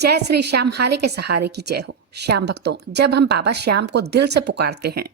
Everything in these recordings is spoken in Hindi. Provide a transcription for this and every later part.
जय श्री श्याम हारे के सहारे की जय हो। श्याम भक्तों, जब हम बाबा श्याम को दिल से पुकारते हैं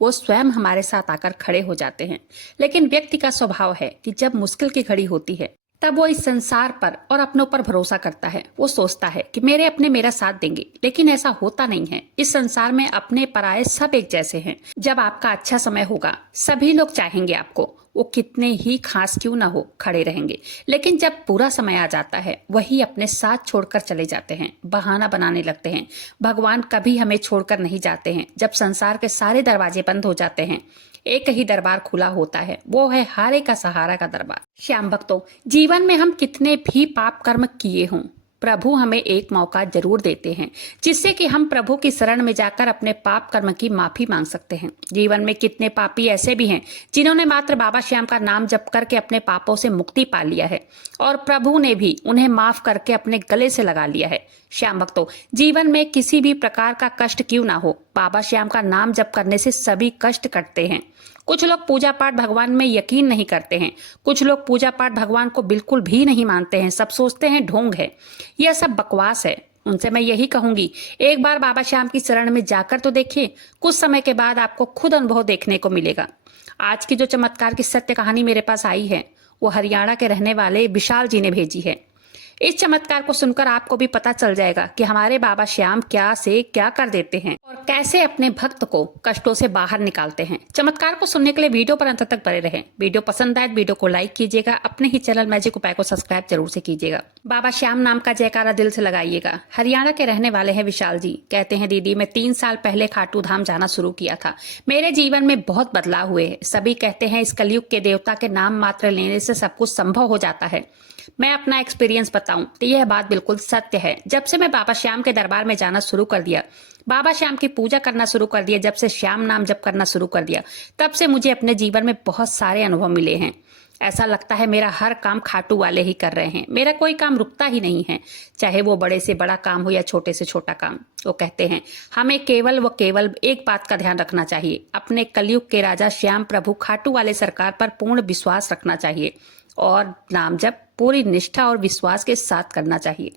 वो स्वयं हमारे साथ आकर खड़े हो जाते हैं। लेकिन व्यक्ति का स्वभाव है कि जब मुश्किल की घड़ी होती है तब वो इस संसार पर और अपने ऊपर भरोसा करता है। वो सोचता है कि मेरे अपने मेरा साथ देंगे, लेकिन ऐसा होता नहीं है। इस संसार में अपने पराये सब एक जैसे हैं। जब आपका अच्छा समय होगा सभी लोग चाहेंगे आपको, वो कितने ही खास क्यों ना हो खड़े रहेंगे। लेकिन जब बुरा समय आ जाता है वही अपने साथ छोड़कर चले जाते हैं, बहाना बनाने लगते हैं। भगवान कभी हमें छोड़कर नहीं जाते हैं। जब संसार के सारे दरवाजे बंद हो जाते हैं एक ही दरबार खुला होता है, वो है हारे का सहारा का दरबार। श्याम भक्तों, जीवन में हम कितने भी पाप कर्म किए हों, प्रभु हमें एक मौका जरूर देते हैं जिससे कि हम प्रभु की शरण में जाकर अपने पाप कर्म की माफी मांग सकते हैं। जीवन में कितने पापी ऐसे भी हैं जिन्होंने मात्र बाबा श्याम का नाम जप करके अपने पापों से मुक्ति पा लिया है और प्रभु ने भी उन्हें माफ करके अपने गले से लगा लिया है। श्याम भक्तों, जीवन में किसी भी प्रकार का कष्ट क्यों ना हो, बाबा श्याम का नाम जप करने से सभी कष्ट कटते हैं। कुछ लोग पूजा पाठ भगवान में यकीन नहीं करते हैं, कुछ लोग पूजा पाठ भगवान को बिल्कुल भी नहीं मानते हैं, सब सोचते हैं ढोंग है, यह सब बकवास है। उनसे मैं यही कहूंगी, एक बार बाबा श्याम की शरण में जाकर तो देखिए, कुछ समय के बाद आपको खुद अनुभव देखने को मिलेगा। आज की जो चमत्कार की सत्य कहानी मेरे पास आई है वो हरियाणा के रहने वाले विशाल जी ने भेजी है। इस चमत्कार को सुनकर आपको भी पता चल जाएगा कि हमारे बाबा श्याम क्या से क्या कर देते हैं और कैसे अपने भक्त को कष्टों से बाहर निकालते हैं। चमत्कार को सुनने के लिए वीडियो पर अंत तक बने रहें। वीडियो पसंद आए वीडियो को लाइक कीजिएगा, अपने ही चैनल मैजिक उपाय को सब्सक्राइब जरूर से कीजिएगा। बाबा श्याम नाम का जयकारा दिल से लगाइएगा। हरियाणा के रहने वाले हैं विशाल जी। कहते हैं, दीदी मैं 3 साल पहले खाटू धाम जाना शुरू किया था। मेरे जीवन में बहुत बदलाव हुए हैं। सभी कहते हैं इस कलयुग के देवता के नाम मात्र लेने से सब कुछ संभव हो जाता है। मैं अपना एक्सपीरियंस बताऊं तो यह बात बिल्कुल सत्य है। जब से मैं बाबा श्याम के दरबार में जाना शुरू कर दिया, बाबा श्याम की पूजा करना शुरू कर दिया, जब से श्याम नाम जप करना शुरू कर दिया, तब से मुझे अपने जीवन में बहुत सारे अनुभव मिले हैं। ऐसा लगता है मेरा हर काम खाटू वाले ही कर रहे हैं। मेरा कोई काम रुकता ही नहीं है, चाहे वो बड़े से बड़ा काम हो या छोटे से छोटा काम। वो कहते हैं हमें केवल एक बात का ध्यान रखना चाहिए, अपने कलयुग के राजा श्याम प्रभु खाटू वाले सरकार पर पूर्ण विश्वास रखना चाहिए और नाम जप पूरी निष्ठा और विश्वास के साथ करना चाहिए।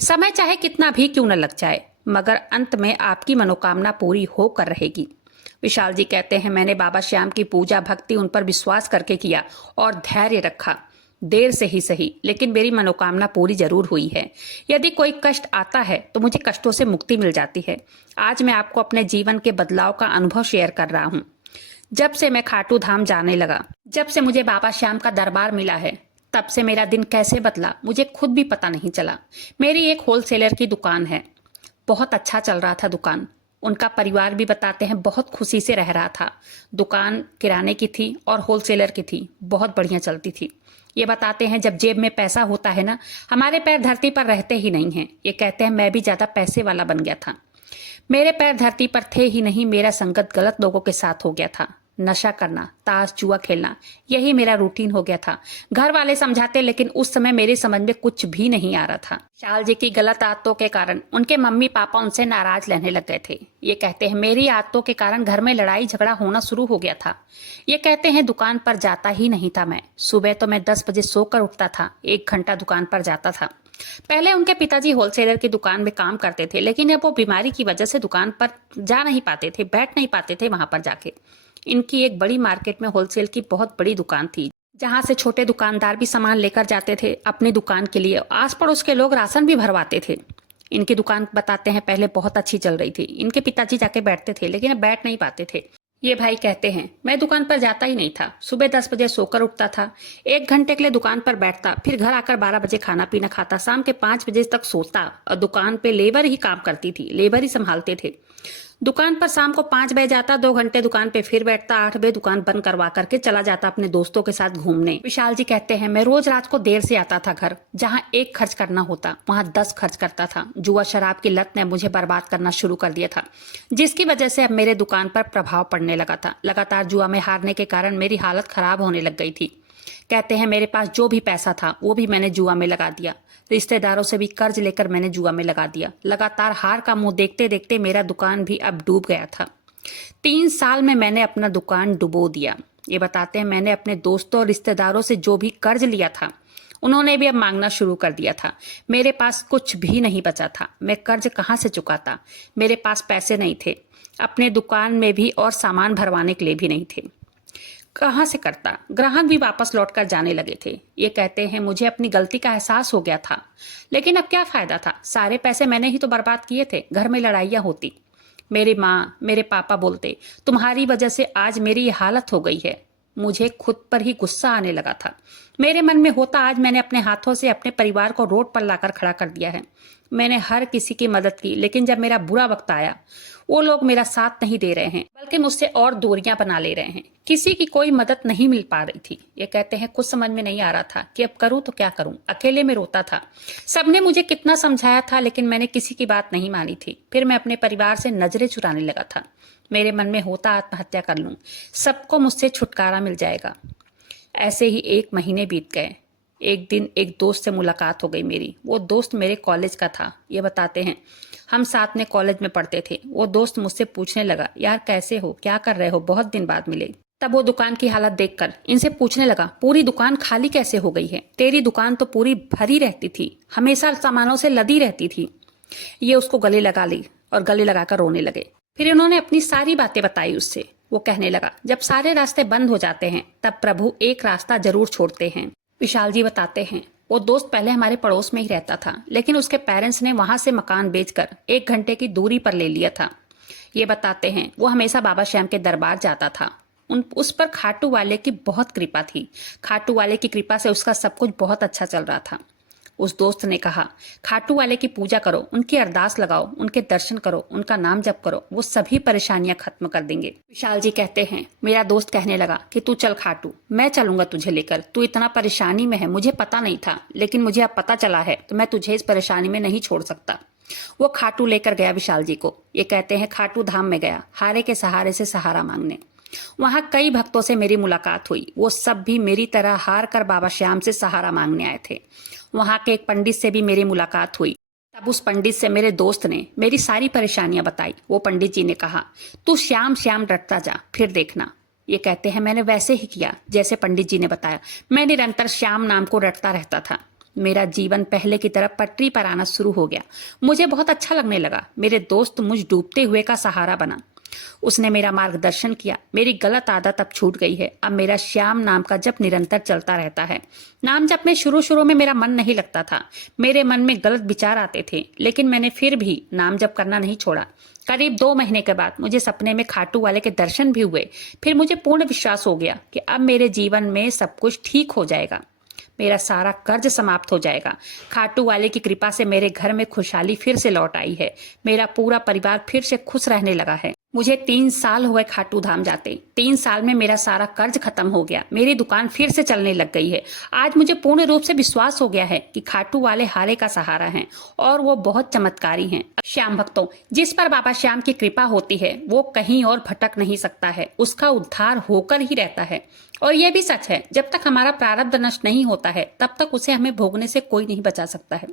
समय चाहे कितना भी क्यों न लग जाए, मगर अंत में आपकी मनोकामना पूरी होकर रहेगी। विशाल जी कहते हैं, मैंने बाबा श्याम की पूजा भक्ति उन पर विश्वास करके किया और धैर्य रखा। देर से ही सही, लेकिन मेरी मनोकामना पूरी जरूर हुई है। यदि कोई कष्ट आता है तो मुझे कष्टों से मुक्ति मिल जाती है। आज मैं आपको अपने जीवन के बदलाव का अनुभव शेयर कर रहा हूँ। जब से मैं खाटू धाम जाने लगा, जब से मुझे बाबा श्याम का दरबार मिला है, तब से मेरा दिन कैसे बदला मुझे खुद भी पता नहीं चला। मेरी एक होलसेलर की दुकान है, बहुत अच्छा चल रहा था दुकान। उनका परिवार भी बताते हैं बहुत खुशी से रह रहा था। दुकान किराने की थी और होलसेलर की थी, बहुत बढ़िया चलती थी। ये बताते हैं जब जेब में पैसा होता है ना, हमारे पैर धरती पर रहते ही नहीं हैं। ये कहते हैं मैं भी ज्यादा पैसे वाला बन गया था। मेरे पैर धरती पर थे ही नहीं, मेरा संगत गलत लोगों के साथ हो गया था। नशा करना, ताश जुआ खेलना, यही मेरा रूटीन हो गया था। घर वाले समझाते, लेकिन उस समय मेरी समझ में कुछ भी नहीं आ रहा था। शाल जी की गलत आदतों के कारण उनके मम्मी पापा उनसे नाराज रहने लग गए थे। ये कहते हैं मेरी आदतों के कारण घर में लड़ाई झगड़ा होना शुरू हो गया था। ये कहते हैं दुकान पर जाता ही नहीं था मैं। सुबह तो मैं 10 बजे सोकर उठता था, 1 घंटा दुकान पर जाता था। पहले उनके पिताजी होलसेलर की दुकान में काम करते थे, लेकिन अब वो बीमारी की वजह से दुकान पर जा नहीं पाते थे, बैठ नहीं पाते थे वहां पर जाके। इनकी एक बड़ी मार्केट में होलसेल की बहुत बड़ी दुकान थी, जहां से छोटे दुकानदार भी सामान लेकर जाते थे अपनी दुकान के लिए। आस पड़ोस के लोग राशन भी भरवाते थे। इनकी दुकान बताते हैं पहले बहुत अच्छी चल रही थी। इनके पिताजी जाके बैठते थे, लेकिन अब बैठ नहीं पाते थे। ये भाई कहते हैं मैं दुकान पर जाता ही नहीं था। सुबह 10 बजे सोकर उठता था, 1 घंटे के लिए दुकान पर बैठता, फिर घर आकर 12 बजे खाना पीना खाता, शाम के 5 बजे तक सोता और दुकान पे लेबर ही काम करती थी, लेबर ही संभालते थे। दुकान पर शाम को 5 बजे जाता, 2 घंटे दुकान पे फिर बैठता, 8 बजे दुकान बंद करवा करके चला जाता अपने दोस्तों के साथ घूमने। विशाल जी कहते हैं मैं रोज रात को देर से आता था घर। जहां 1 खर्च करना होता वहां 10 खर्च करता था। जुआ शराब की लत ने मुझे बर्बाद करना शुरू कर दिया था, जिसकी वजह से अब मेरे दुकान पर प्रभाव पड़ने लगा था। लगातार जुआ में हारने के कारण मेरी हालत खराब होने लग गई थी। कहते हैं मेरे पास जो भी पैसा था वो भी मैंने जुआ में लगा दिया। रिश्तेदारों से भी कर्ज लेकर मैंने जुआ में लगा दिया। लगातार हार का मुंह देखते देखते मेरा दुकान भी अब डूब गया था। 3 साल में मैंने अपना दुकान डुबो दिया। ये बताते हैं मैंने अपने दोस्तों और रिश्तेदारों से जो भी कर्ज लिया था उन्होंने भी अब मांगना शुरू कर दिया था। मेरे पास कुछ भी नहीं बचा था। मैं कर्ज कहाँ से चुकाता? मेरे पास पैसे नहीं थे, अपने दुकान में भी और सामान भरवाने के लिए भी नहीं थे। कहाँ से करता? ग्राहक भी वापस लौटकर जाने लगे थे। ये कहते हैं मुझे अपनी गलती का एहसास हो गया था, लेकिन अब क्या फायदा था? सारे पैसे मैंने ही तो बर्बाद किए थे। घर में लड़ाइयाँ होती, मेरी माँ मेरे पापा बोलते तुम्हारी वजह से आज मेरी ये हालत हो गई है। मुझे खुद पर ही गुस्सा आने लगा था। मेरे मन में होता आज मैंने अपने हाथों से अपने परिवार को रोड पर लाकर खड़ा कर दिया है। मैंने हर किसी की मदद की, लेकिन जब मेरा बुरा वक्त आया वो लोग मेरा साथ नहीं दे रहे हैं, बल्कि मुझसे और दूरियां बना ले रहे हैं। किसी की कोई मदद नहीं मिल पा रही थी। ये कहते हैं कुछ समझ में नहीं आ रहा था कि अब करूं तो क्या करूं। अकेले में रोता था। सबने मुझे कितना समझाया था, लेकिन मैंने किसी की बात नहीं मानी थी। फिर मैं अपने परिवार से नजरें चुराने लगा था। मेरे मन में होता आत्महत्या कर लूं, सबको मुझसे छुटकारा मिल जाएगा। ऐसे ही 1 महीने बीत गए। एक दिन एक दोस्त से मुलाकात हो गई मेरी। वो दोस्त मेरे कॉलेज का था। ये बताते हैं हम साथ में कॉलेज में पढ़ते थे। वो दोस्त मुझसे पूछने लगा, यार कैसे हो, क्या कर रहे हो, बहुत दिन बाद मिले। तब वो दुकान की हालत देखकर इनसे पूछने लगा, पूरी दुकान खाली कैसे हो गई है? तेरी दुकान तो पूरी भरी रहती थी, हमेशा सामानों से लदी रहती थी। ये उसको गले लगा ली और गले लगाकर रोने लगे। फिर इन्होंने अपनी सारी बातें बताई उससे। वो कहने लगा, जब सारे रास्ते बंद हो जाते हैं तब प्रभु एक रास्ता जरूर छोड़ते हैं। विशाल जी बताते हैं वो दोस्त पहले हमारे पड़ोस में ही रहता था, लेकिन उसके पेरेंट्स ने वहां से मकान बेचकर 1 घंटे की दूरी पर ले लिया था। ये बताते हैं वो हमेशा बाबा श्याम के दरबार जाता था। उस पर खाटू वाले की बहुत कृपा थी। खाटू वाले की कृपा से उसका सब कुछ बहुत अच्छा चल रहा था। उस दोस्त ने कहा, खाटू वाले की पूजा करो, उनकी अरदास लगाओ, उनके दर्शन करो, उनका नाम जप करो, वो सभी परेशानियां खत्म कर देंगे। विशाल जी कहते हैं मेरा दोस्त कहने लगा कि तू चल खाटू, मैं चलूंगा तुझे लेकर। तू इतना परेशानी में है, मुझे पता नहीं था, लेकिन मुझे अब पता चला है, तो मैं तुझे इस परेशानी में नहीं छोड़ सकता। वो खाटू लेकर गया विशाल जी को। ये कहते हैं खाटू धाम में गया, हारे के सहारे से सहारा मांगने। वहां कई भक्तों से मेरी मुलाकात हुई। वो सब भी मेरी तरह हार कर बाबा श्याम से सहारा मांगने आए थे। वहां के एक पंडित से भी मेरी मुलाकात हुई। तब उस पंडित से मेरे दोस्त ने मेरी सारी परेशानियां बताई। वो पंडित जी ने कहा, तू श्याम श्याम रटता जा, फिर देखना। ये कहते हैं मैंने वैसे ही किया जैसे पंडित जी ने बताया। मैं निरंतर श्याम नाम को रटता रहता था। मेरा जीवन पहले की तरफ पटरी पर आना शुरू हो गया। मुझे बहुत अच्छा लगने लगा। मेरे दोस्त मुझ डूबते हुए का सहारा बना। उसने मेरा मार्गदर्शन किया। मेरी गलत आदत अब छूट गई है। अब मेरा श्याम नाम का जप निरंतर चलता रहता है। नाम जप में शुरू में मेरा मन नहीं लगता था। मेरे मन में गलत विचार आते थे, लेकिन मैंने फिर भी नाम जप करना नहीं छोड़ा। करीब 2 महीने के बाद मुझे सपने में खाटू वाले के दर्शन भी हुए। फिर मुझे पूर्ण विश्वास हो गया कि अब मेरे जीवन में सब कुछ ठीक हो जाएगा। मेरा सारा कर्ज समाप्त हो जाएगा। खाटू वाले की कृपा से मेरे घर में खुशहाली फिर से लौट आई है। मेरा पूरा परिवार फिर से खुश रहने लगा है। मुझे 3 साल हुए खाटू धाम जाते। 3 साल में मेरा सारा कर्ज खत्म हो गया। मेरी दुकान फिर से चलने लग गई है। आज मुझे पूर्ण रूप से विश्वास हो गया है कि खाटू वाले हारे का सहारा हैं और वो बहुत चमत्कारी हैं। श्याम भक्तों, जिस पर बाबा श्याम की कृपा होती है वो कहीं और भटक नहीं सकता है, उसका उद्धार होकर ही रहता है। और यह भी सच है, जब तक हमारा प्रारब्ध नष्ट नहीं होता है तब तक उसे हमें भोगने से कोई नहीं बचा सकता है।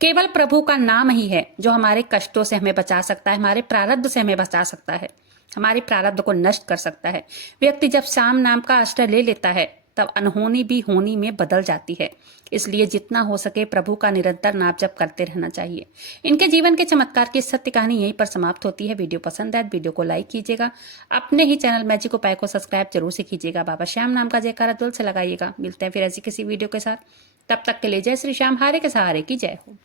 केवल प्रभु का नाम ही है जो हमारे कष्टों से हमें बचा सकता है, हमारे प्रारब्ध से हमें बचा सकता है, हमारे प्रारब्ध को नष्ट कर सकता है। व्यक्ति जब श्याम नाम का आश्रय ले लेता है तब अनहोनी भी होनी में बदल जाती है। इसलिए जितना हो सके प्रभु का निरंतर नाम जप करते रहना चाहिए। इनके जीवन के चमत्कार की सत्य कहानी यहीं पर समाप्त होती है। वीडियो पसंद है वीडियो को लाइक कीजिएगा। अपने ही चैनल मैजिक उपाय को सब्सक्राइब जरूर से कीजिएगा। बाबा श्याम नाम का जयकारा दिल से लगाइएगा। मिलते हैं फिर ऐसी किसी वीडियो के साथ। तब तक के लिए जय श्री श्याम, हारे के सहारे की जय हो।